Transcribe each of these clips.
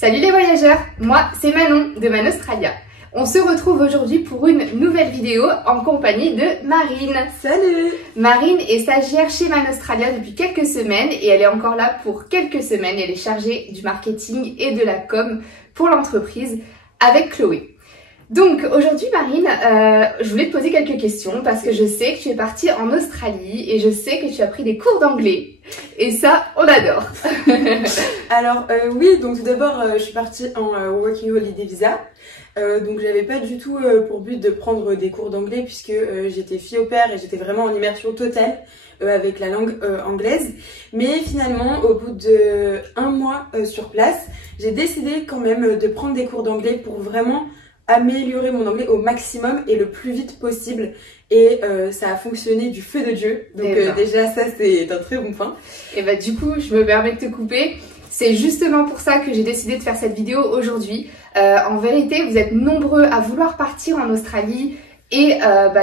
Salut les voyageurs, moi c'est Manon de Manostralia. On se retrouve aujourd'hui pour une nouvelle vidéo en compagnie de Marine. Salut! Marine est stagiaire chez Manostralia depuis quelques semaines et elle est encore là pour quelques semaines. Elle est chargée du marketing et de la com pour l'entreprise avec Chloé. Donc aujourd'hui Marine, je voulais te poser quelques questions parce que je sais que tu es partie en Australie et je sais que tu as pris des cours d'anglais et ça on adore. Alors oui, donc tout d'abord je suis partie en Working Holiday Visa, donc j'avais pas du tout pour but de prendre des cours d'anglais puisque j'étais fille au pair et j'étais vraiment en immersion totale avec la langue anglaise, mais finalement au bout de 1 mois sur place, j'ai décidé quand même de prendre des cours d'anglais pour vraiment améliorer mon anglais au maximum et le plus vite possible et ça a fonctionné du feu de Dieu, donc déjà ça c'est un très bon point. Et bah du coup je me permets de te couper, c'est justement pour ça que j'ai décidé de faire cette vidéo aujourd'hui. En vérité vous êtes nombreux à vouloir partir en Australie et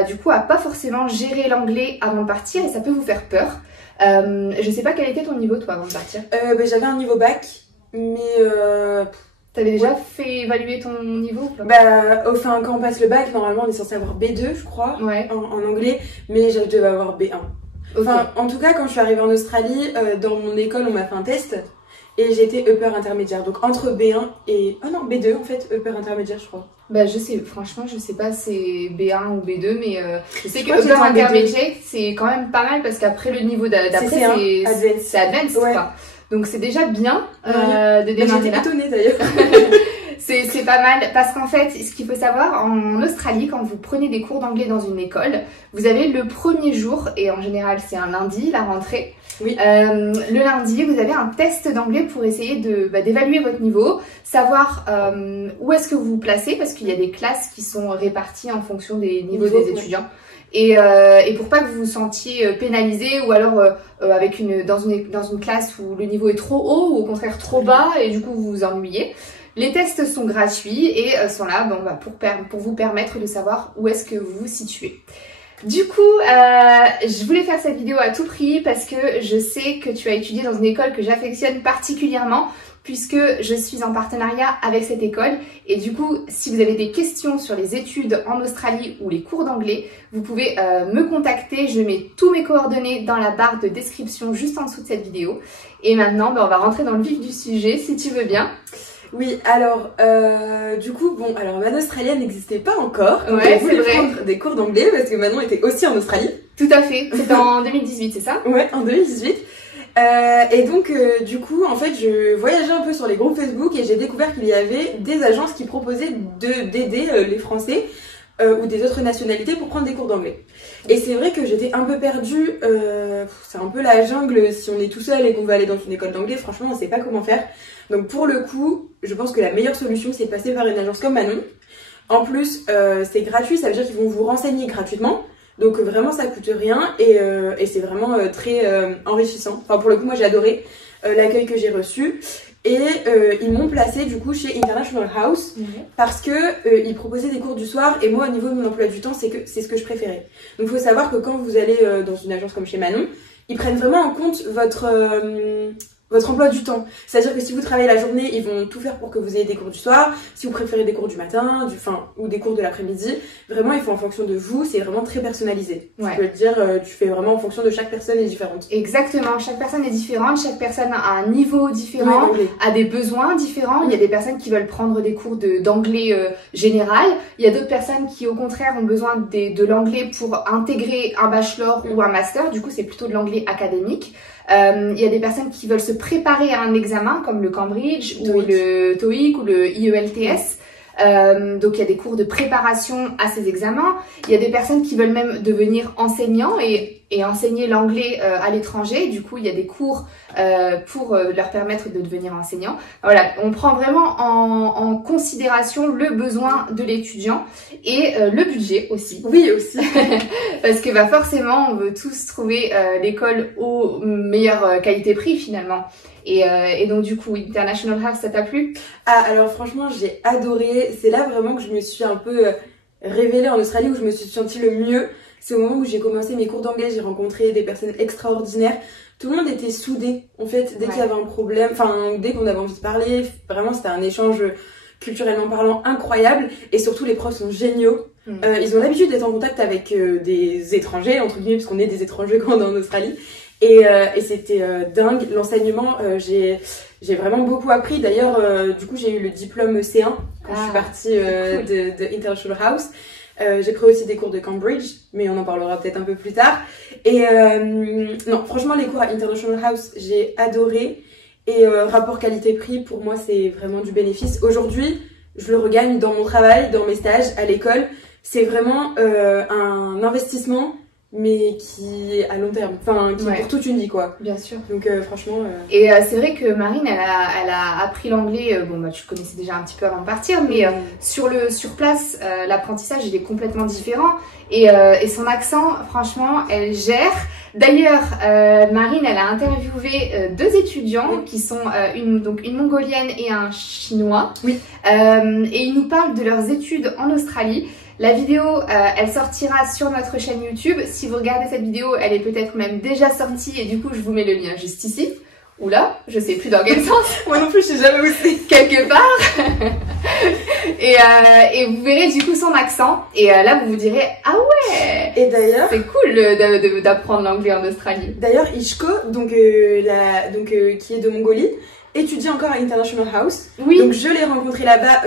du coup à pas forcément gérer l'anglais avant de partir et ça peut vous faire peur. Je sais pas quel était ton niveau toi avant de partir. J'avais un niveau bac mais t'avais déjà fait évaluer ton niveau ou pas? Quand on passe le bac, normalement on est censé avoir B2 je crois, en anglais, mais je devais avoir B1. Enfin, en tout cas, quand je suis arrivée en Australie, dans mon école, on m'a fait un test et j'étais upper intermédiaire. Donc entre B1 et... Oh non, B2 en fait, upper intermédiaire je crois. Je sais, franchement, je sais pas c'est B1 ou B2, mais je sais que upper intermédiaire c'est quand même pas mal parce qu'après le niveau d'après c'est advanced quoi. Donc c'est déjà bien de démarrer là. J'étais étonnée d'ailleurs. C'est pas mal parce qu'en fait, ce qu'il faut savoir, en Australie, quand vous prenez des cours d'anglais dans une école, vous avez le premier jour, et en général c'est un lundi, la rentrée. Oui. Le lundi, vous avez un test d'anglais pour essayer d'évaluer votre niveau, savoir où est-ce que vous vous placez, parce qu'il y a des classes qui sont réparties en fonction des niveaux des étudiants. Et pour pas que vous vous sentiez pénalisé ou alors dans une classe où le niveau est trop haut ou au contraire trop bas et du coup vous vous ennuyez. Les tests sont gratuits et sont là pour vous permettre de savoir où est-ce que vous vous situez. Du coup, je voulais faire cette vidéo à tout prix parce que je sais que tu as étudié dans une école que j'affectionne particulièrement puisque je suis en partenariat avec cette école et du coup, si vous avez des questions sur les études en Australie ou les cours d'anglais, vous pouvez me contacter, je mets tous mes coordonnées dans la barre de description juste en dessous de cette vidéo. Et maintenant, on va rentrer dans le vif du sujet si tu veux bien. Oui, alors du coup, Manostralia n'existait pas encore. Ouais, c'est vrai. Prendre des cours d'anglais parce que Manon était aussi en Australie. Tout à fait, c'était en 2018, c'est ça? Ouais, en 2018. Et donc du coup en fait je voyageais un peu sur les groupes Facebook et j'ai découvert qu'il y avait des agences qui proposaient d'aider les Français ou des autres nationalités pour prendre des cours d'anglais. Et c'est vrai que j'étais un peu perdue, c'est un peu la jungle si on est tout seul et qu'on veut aller dans une école d'anglais, franchement on sait pas comment faire. Donc pour le coup, je pense que la meilleure solution c'est de passer par une agence comme Manon. En plus c'est gratuit, ça veut dire qu'ils vont vous renseigner gratuitement. Donc vraiment ça coûte rien et c'est vraiment très enrichissant. Enfin pour le coup moi j'ai adoré l'accueil que j'ai reçu et ils m'ont placée du coup chez International House parce que ils proposaient des cours du soir et moi au niveau de mon emploi du temps c'est ce que je préférais. Donc il faut savoir que quand vous allez dans une agence comme chez Manon, ils prennent vraiment en compte votre emploi du temps. C'est-à-dire que si vous travaillez la journée, ils vont tout faire pour que vous ayez des cours du soir. Si vous préférez des cours du matin, ou des cours de l'après-midi, vraiment ils font en fonction de vous, c'est vraiment très personnalisé. Ouais. Tu peux te dire, tu fais vraiment en fonction de chaque personne est différente. Exactement, chaque personne est différente, chaque personne a un niveau différent, a des besoins différents. Il y a des personnes qui veulent prendre des cours d'anglais général. Il y a d'autres personnes qui au contraire ont besoin de l'anglais pour intégrer un bachelor ou un master. Du coup c'est plutôt de l'anglais académique. Il y a des personnes qui veulent se préparer à un examen comme le Cambridge ou le TOEIC ou le IELTS. Donc il y a des cours de préparation à ces examens. Il y a des personnes qui veulent même devenir enseignants et enseigner l'anglais à l'étranger. Du coup, il y a des cours pour leur permettre de devenir enseignants. Voilà, on prend vraiment en considération le besoin de l'étudiant et le budget aussi. Oui, aussi. Parce que forcément, on veut tous trouver l'école aux meilleures qualité-prix finalement. Et donc du coup, International House, ça t'a plu? Ah, alors franchement, j'ai adoré. C'est là vraiment que je me suis un peu révélé en Australie, où je me suis sentie le mieux, c'est au moment où j'ai commencé mes cours d'anglais. J'ai rencontré des personnes extraordinaires. Tout le monde était soudé, en fait, dès qu'il y avait un problème, enfin, dès qu'on avait envie de parler. Vraiment, c'était un échange culturellement parlant incroyable. Et surtout, les profs sont géniaux. Ils ont l'habitude d'être en contact avec des étrangers, entre guillemets, parce qu'on est des étrangers quand on est en Australie. Et c'était dingue. L'enseignement, j'ai vraiment beaucoup appris. D'ailleurs, du coup, j'ai eu le diplôme C1 quand je suis partie de International House. J'ai pris aussi des cours de Cambridge, mais on en parlera peut-être un peu plus tard. Et non, franchement, les cours à International House, j'ai adoré. Et rapport qualité-prix, pour moi, c'est vraiment du bénéfice. Aujourd'hui, je le regagne dans mon travail, dans mes stages, à l'école. C'est vraiment un investissement, mais qui est à long terme, enfin qui est pour toute une vie, quoi. Bien sûr. Donc franchement. Et c'est vrai que Marine, elle a appris l'anglais. Bon bah tu le connaissais déjà un petit peu avant de partir, mais sur place, l'apprentissage il est complètement différent. Et son accent, franchement, elle gère. D'ailleurs, Marine, elle a interviewé deux étudiants qui sont une mongolienne et un chinois. Oui. Et ils nous parlent de leurs études en Australie. La vidéo, elle sortira sur notre chaîne YouTube. Si vous regardez cette vidéo, elle est peut-être même déjà sortie et du coup, je vous mets le lien juste ici. Ou là, je sais plus dans quel sens. Moi non plus, je sais jamais où c'est. Quelque part. et vous verrez du coup son accent. Et là, vous vous direz, ah ouais. Et d'ailleurs, c'est cool d'apprendre l'anglais en Australie. D'ailleurs, Ishko, qui est de Mongolie, étudie encore à International House. Oui. Donc je l'ai rencontrée là-bas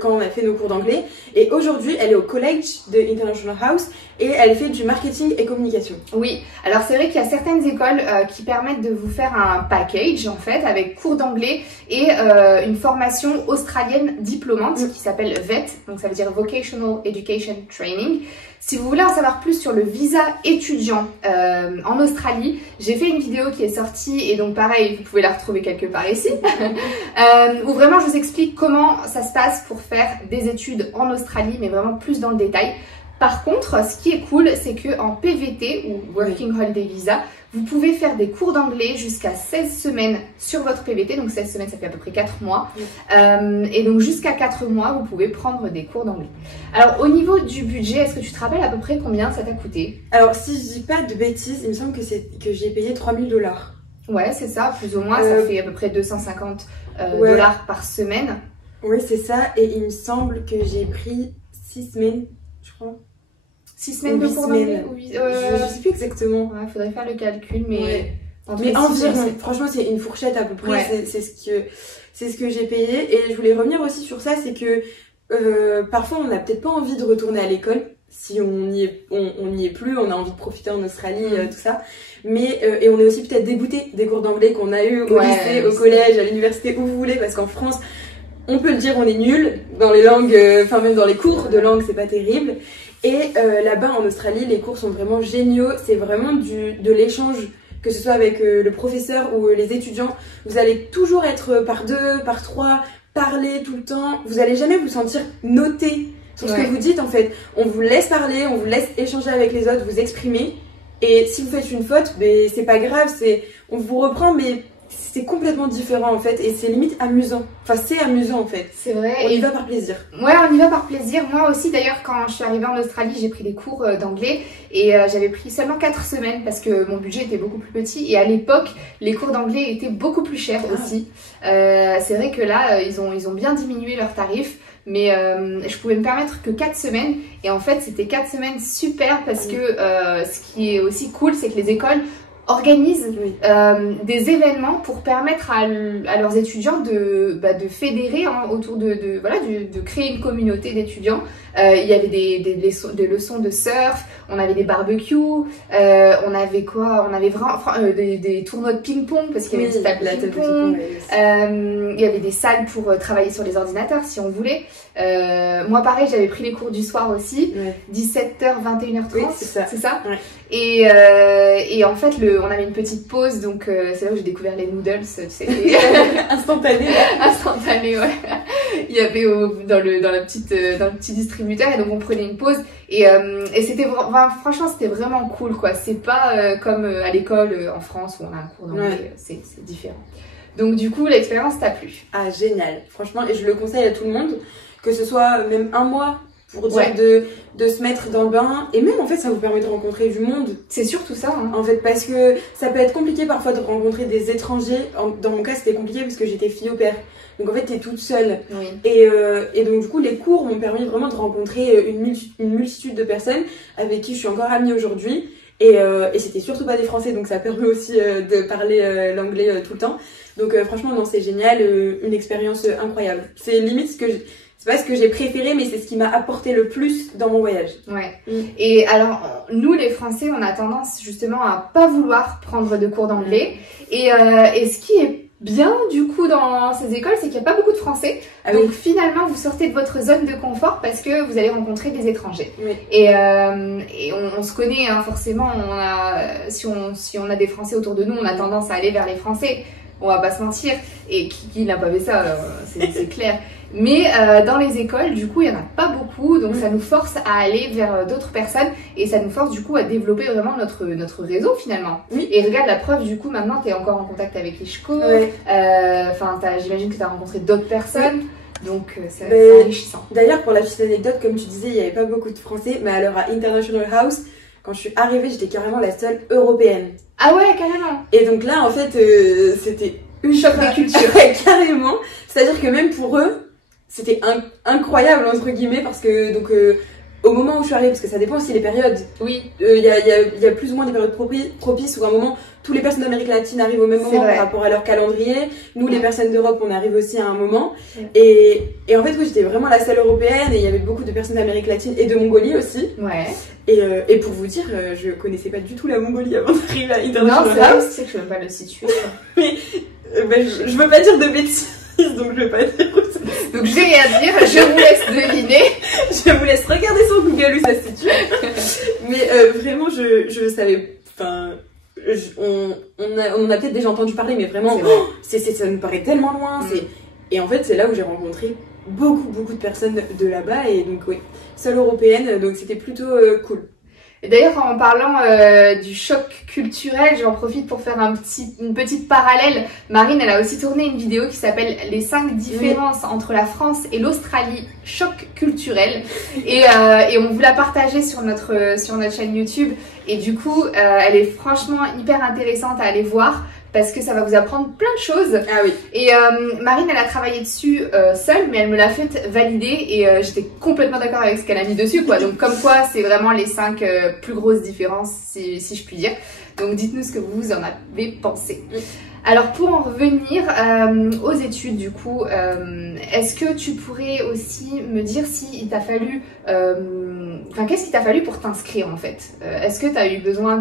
quand on a fait nos cours d'anglais. Et aujourd'hui, elle est au collège de International House et elle fait du marketing et communication. Oui, alors c'est vrai qu'il y a certaines écoles qui permettent de vous faire un package en fait avec cours d'anglais et une formation australienne diplômante qui s'appelle VET, donc ça veut dire Vocational Education Training. Si vous voulez en savoir plus sur le visa étudiant en Australie, j'ai fait une vidéo qui est sortie et donc pareil, vous pouvez la retrouver quelque part ici, où vraiment je vous explique comment ça se passe pour faire des études en Australie, mais vraiment plus dans le détail. Par contre, ce qui est cool, c'est qu'en PVT ou Working Holiday Visa, vous pouvez faire des cours d'anglais jusqu'à 16 semaines sur votre PVT. Donc 16 semaines, ça fait à peu près 4 mois. Et donc jusqu'à 4 mois, vous pouvez prendre des cours d'anglais. Alors au niveau du budget, est-ce que tu te rappelles à peu près combien ça t'a coûté? Alors si je dis pas de bêtises, il me semble que j'ai payé 3 000 $. Ouais, c'est ça, plus ou moins. Ça fait à peu près 250 $ par semaine. Oui, c'est ça. Et il me semble que j'ai pris 6 semaines, je crois. 6 semaines de cours d'anglais? Je sais plus exactement. Ouais, faudrait faire le calcul, mais... Mais environ, franchement, c'est une fourchette à peu près. Ouais. C'est ce que j'ai payé. Et je voulais revenir aussi sur ça, c'est que parfois, on n'a peut-être pas envie de retourner à l'école. Si on n'y est plus, on a envie de profiter en Australie, tout ça. Mais et on est aussi peut-être dégoûté des cours d'anglais qu'on a eu au lycée, au collège, à l'université, où vous voulez, parce qu'en France, on peut le dire, on est nul dans les langues, enfin même dans les cours de langue, c'est pas terrible. Et là-bas en Australie, les cours sont vraiment géniaux. C'est vraiment de l'échange, que ce soit avec le professeur ou les étudiants. Vous allez toujours être par 2, par 3, parler tout le temps. Vous allez jamais vous sentir noté sur ce que vous dites en fait. On vous laisse parler, on vous laisse échanger avec les autres, vous exprimer. Et si vous faites une faute, ben, c'est pas grave, on vous reprend, mais c'est complètement différent en fait. Et c'est limite amusant. Enfin, c'est amusant en fait. C'est vrai. On y va par plaisir. Ouais, on y va par plaisir. Moi aussi d'ailleurs, quand je suis arrivée en Australie, j'ai pris des cours d'anglais et j'avais pris seulement 4 semaines parce que mon budget était beaucoup plus petit et à l'époque, les cours d'anglais étaient beaucoup plus chers aussi. C'est vrai que là, ils ont bien diminué leurs tarifs. Mais je pouvais me permettre que 4 semaines et en fait c'était 4 semaines super parce que ce qui est aussi cool, c'est que les écoles organisent des événements pour permettre à leurs étudiants de fédérer autour de créer une communauté d'étudiants. Il y avait des leçons de surf, on avait des barbecues, on avait quoi? On avait vraiment des tournois de ping-pong parce qu'il y avait une table de ping-pong. Il y avait des salles pour travailler sur les ordinateurs si on voulait. Moi pareil, j'avais pris les cours du soir aussi, 17h, 21h30. Oui, c'est ça. Ouais. Et en fait, on avait une petite pause, donc c'est là où j'ai découvert les noodles, tu sais. Instantané. Instantané, ouais. Il y avait dans le petit distributeur et donc on prenait une pause et c'était franchement c'était vraiment cool quoi. C'est pas comme à l'école en France où on a un cours d'anglais, c'est différent. Donc du coup l'expérience t'a plu? Ah génial, franchement, et je le conseille à tout le monde, que ce soit même un mois pour dire de se mettre dans le bain. Et même en fait ça vous permet de rencontrer du monde. C'est surtout ça en fait, parce que ça peut être compliqué parfois de rencontrer des étrangers. Dans mon cas c'était compliqué parce que j'étais fille au pair, donc en fait t'es toute seule. Et donc du coup les cours m'ont permis vraiment de rencontrer une multitude de personnes avec qui je suis encore amie aujourd'hui. Et c'était surtout pas des Français, donc ça permet aussi de parler l'anglais tout le temps. Donc franchement non, c'est génial, une expérience incroyable. C'est limite c'est pas ce que j'ai préféré, mais c'est ce qui m'a apporté le plus dans mon voyage. Et alors nous les Français, on a tendance justement à pas vouloir prendre de cours d'anglais. Et ce qui est bien du coup dans ces écoles, c'est qu'il n'y a pas beaucoup de Français. Donc finalement vous sortez de votre zone de confort parce que vous allez rencontrer des étrangers. Et on se connaît forcément, si on a des Français autour de nous, on a tendance à aller vers les Français, on va pas se mentir. Et qui n'a pas fait ça, c'est clair. Mais dans les écoles, du coup, il n'y en a pas beaucoup, donc ça nous force à aller vers d'autres personnes et ça nous force du coup à développer vraiment notre réseau finalement. Et regarde la preuve, du coup, maintenant tu es encore en contact avec les ch'co, j'imagine que tu as rencontré d'autres personnes. Donc c'est enrichissant. D'ailleurs, pour la petite anecdote, comme tu disais, il n'y avait pas beaucoup de Français, mais alors à International House, quand je suis arrivée, j'étais carrément la seule européenne. Ah ouais, carrément. Et donc là, en fait, c'était une choc de culture. Carrément. C'est-à-dire que même pour eux, c'était incroyable entre guillemets, parce que donc au moment où je suis arrivée, parce que ça dépend aussi les périodes. Il y a plus ou moins des périodes propices où à un moment tous les personnes d'Amérique latine arrivent au même moment par rapport à leur calendrier. Nous les personnes d'Europe, on arrive aussi à un moment. Et en fait j'étais vraiment la seule européenne et il y avait beaucoup de personnes d'Amérique latine et de Mongolie aussi. Et pour vous dire, je connaissais pas du tout la Mongolie avant d'arriver à International House. C'est que je veux pas le situer. Mais je veux pas dire de bêtises, donc je vais pas dire. Donc je vais rien dire, je vous laisse deviner. Je vous laisse regarder sur Google où ça se situe. Mais vraiment, je savais. Enfin, on a peut-être déjà entendu parler, mais vraiment, ça nous paraît tellement loin. Et en fait, c'est là où j'ai rencontré beaucoup de personnes de là-bas. Et donc, seule européenne, donc c'était plutôt cool. D'ailleurs, en parlant du choc culturel, j'en profite pour faire une petite parallèle. Marine, elle a aussi tourné une vidéo qui s'appelle « Les 5 différences entre la France et l'Australie, choc culturel ». Et on vous l'a partagée sur notre chaîne YouTube. Et du coup, elle est franchement hyper intéressante à aller voir, parce que ça va vous apprendre plein de choses. Et Marine, elle a travaillé dessus seule, mais elle me l'a fait valider et j'étais complètement d'accord avec ce qu'elle a mis dessus, quoi. Donc comme quoi, c'est vraiment les 5 plus grosses différences, si je puis dire. Donc dites-nous ce que vous en avez pensé. Alors pour en revenir aux études, du coup, est-ce que tu pourrais aussi me dire si il t'a fallu... qu'est-ce qu'il t'a fallu pour t'inscrire en fait? Est-ce que tu as eu besoin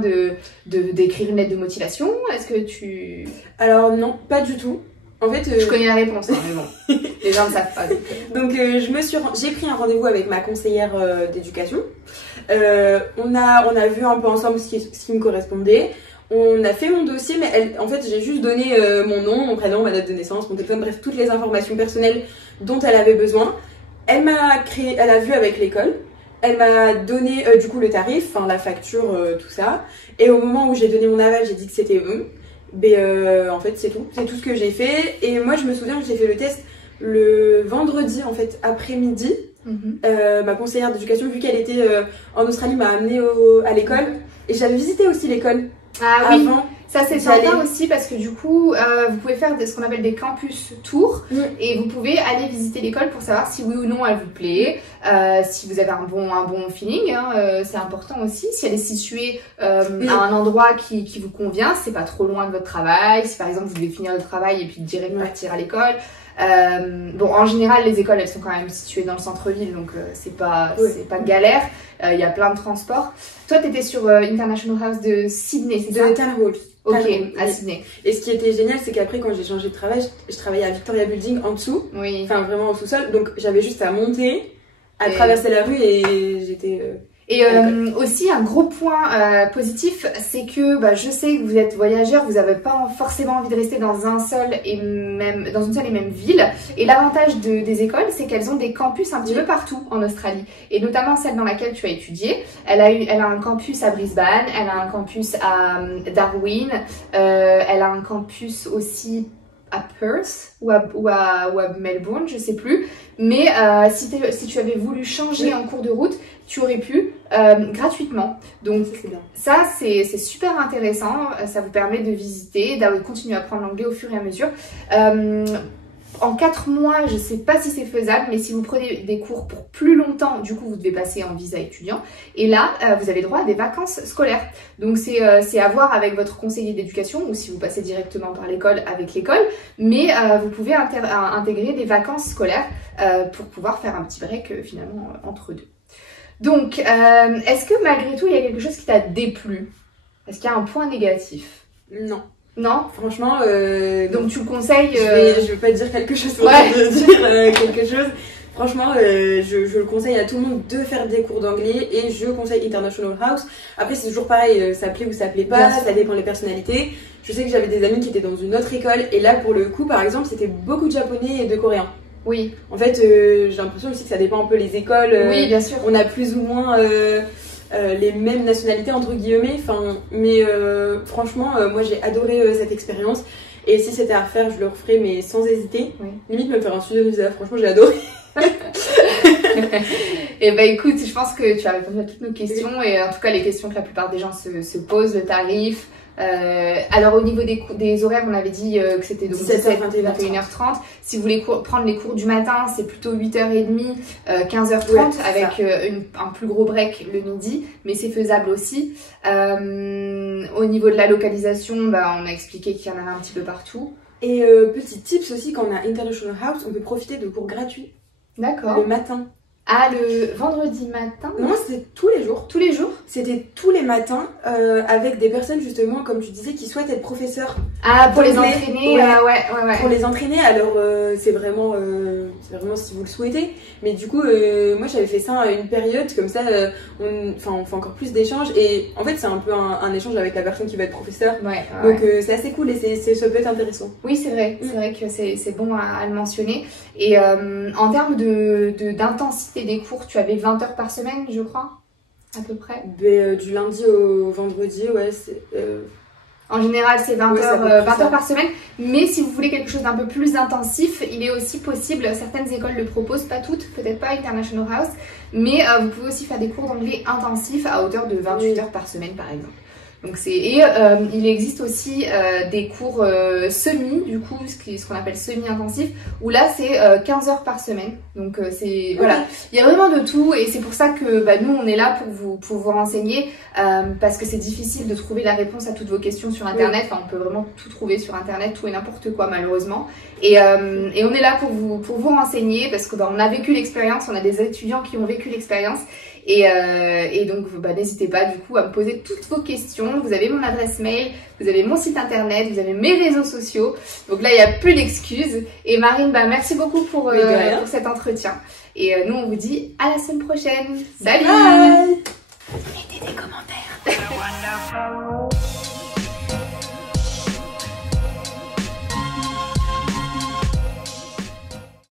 d'écrire une lettre de motivation? Est-ce que tu... Alors non, pas du tout. En fait, je connais la réponse, mais bon, les gens ne savent pas. Donc j'ai pris un rendez-vous avec ma conseillère d'éducation. On a vu un peu ensemble ce qui me correspondait. On a fait mon dossier, mais en fait, j'ai juste donné mon nom, mon prénom, ma date de naissance, mon téléphone, bref, toutes les informations personnelles dont elle avait besoin. Elle a vu avec l'école. Elle m'a donné du coup le tarif, la facture, tout ça. Et au moment où j'ai donné mon aval, j'ai dit que c'était eux. En fait, c'est tout. C'est tout ce que j'ai fait. Et moi, je me souviens que j'ai fait le test le vendredi, en fait, après-midi. Ma conseillère d'éducation, vu qu'elle était en Australie, m'a amenée à l'école. Et j'avais visité aussi l'école. Ah oui, ça c'est sympa aussi parce que du coup vous pouvez faire ce qu'on appelle des campus tours et vous pouvez aller visiter l'école pour savoir si oui ou non elle vous plaît, si vous avez un bon feeling, c'est important aussi, si elle est située à un endroit qui vous convient, c'est pas trop loin de votre travail, si par exemple vous devez finir le travail et puis direct partir à l'école. En général les écoles elles sont quand même situées dans le centre-ville, donc c'est pas galère, il y a plein de transports. Toi t'étais sur International House de Sydney, c'est ça? De Talhall. Ok, à Sydney. Et ce qui était génial, c'est qu'après quand j'ai changé de travail, je travaillais à Victoria Building en dessous, enfin vraiment au sous-sol, donc j'avais juste à monter, à traverser la rue et j'étais... Et aussi un gros point positif, c'est que je sais que vous êtes voyageur, vous n'avez pas forcément envie de rester dans une seule et même ville. Et l'avantage des écoles, c'est qu'elles ont des campus un petit peu partout en Australie. Et notamment celle dans laquelle tu as étudié. Elle a un campus à Brisbane, elle a un campus à Darwin, elle a un campus aussi à Perth ou à Melbourne, je sais plus. Mais si tu avais voulu changer en cours de route, tu aurais pu gratuitement. Donc ça, c'est super intéressant. Ça vous permet de visiter, de continuer à apprendre l'anglais au fur et à mesure. En 4 mois, je ne sais pas si c'est faisable, mais si vous prenez des cours pour plus longtemps, du coup, vous devez passer en visa étudiant. Et là, vous avez droit à des vacances scolaires. Donc, c'est à voir avec votre conseiller d'éducation ou si vous passez directement par l'école avec l'école. Mais vous pouvez intégrer des vacances scolaires pour pouvoir faire un petit break finalement entre deux. Donc, est-ce que malgré tout, il y a quelque chose qui t'a déplu? Est-ce qu'il y a un point négatif? Non. Non, franchement. Donc tu le conseilles je vais pas dire quelque chose pour dire quelque chose. Franchement, je le conseille à tout le monde de faire des cours d'anglais et je conseille International House. Après, c'est toujours pareil, ça plaît ou ça plaît pas, ça dépend des personnalités. Je sais que j'avais des amis qui étaient dans une autre école et là, pour le coup, par exemple, c'était beaucoup de japonais et de coréens. Oui. En fait, j'ai l'impression aussi que ça dépend un peu les écoles. Oui, bien sûr. On a plus ou moins les mêmes nationalités entre guillemets. Mais franchement, moi j'ai adoré cette expérience. Et si c'était à refaire, je le referais, mais sans hésiter. Oui. Limite me faire un studio visa, franchement j'ai adoré. Et bah écoute, je pense que tu as répondu à toutes nos questions et en tout cas les questions que la plupart des gens se posent, le tarif. Alors au niveau des horaires, on avait dit que c'était donc 17h-21h30. Si vous voulez prendre les cours du matin, c'est plutôt 8h30, 15h30 avec un plus gros break le midi, mais c'est faisable aussi. Au niveau de la localisation, on a expliqué qu'il y en avait un petit peu partout. Et petit tips aussi, quand on a International House, on peut profiter de cours gratuits. D'accord. Le matin. Ah, le vendredi matin? Non, c'était tous les jours. Tous les jours? C'était tous les matins avec des personnes justement, comme tu disais, qui souhaitent être professeurs. Ah, pour les entraîner, ouais. Pour les entraîner, alors c'est vraiment si vous le souhaitez. Mais du coup, moi j'avais fait ça à une période, comme ça, on fait encore plus d'échanges. Et en fait, c'est un peu un échange avec la personne qui va être professeur. Donc c'est assez cool et ça peut être intéressant. Oui, c'est vrai. C'est vrai que c'est bon à le mentionner. Et en termes d'intensité des cours, tu avais 20 heures par semaine, je crois, à peu près. Du lundi au vendredi, En général, c'est 20 heures par semaine. Mais si vous voulez quelque chose d'un peu plus intensif, il est aussi possible, certaines écoles le proposent, pas toutes, peut-être pas International House, mais vous pouvez aussi faire des cours d'anglais intensifs à hauteur de 28 heures par semaine, par exemple. Donc il existe aussi des cours semi, du coup, ce qu'on appelle semi-intensif, où là c'est 15 heures par semaine. Donc voilà, il y a vraiment de tout et c'est pour ça que nous on est là pour vous renseigner parce que c'est difficile de trouver la réponse à toutes vos questions sur internet. Enfin, on peut vraiment tout trouver sur internet, tout et n'importe quoi malheureusement. Et on est là pour vous renseigner parce que on a vécu l'expérience, on a des étudiants qui ont vécu l'expérience. Et donc n'hésitez pas du coup à me poser toutes vos questions. Vous avez mon adresse mail, vous avez mon site internet, vous avez mes réseaux sociaux. Donc là il n'y a plus d'excuses. Et Marine, merci beaucoup pour cet entretien. Et nous on vous dit à la semaine prochaine. Salut. Bye. Mettez des commentaires.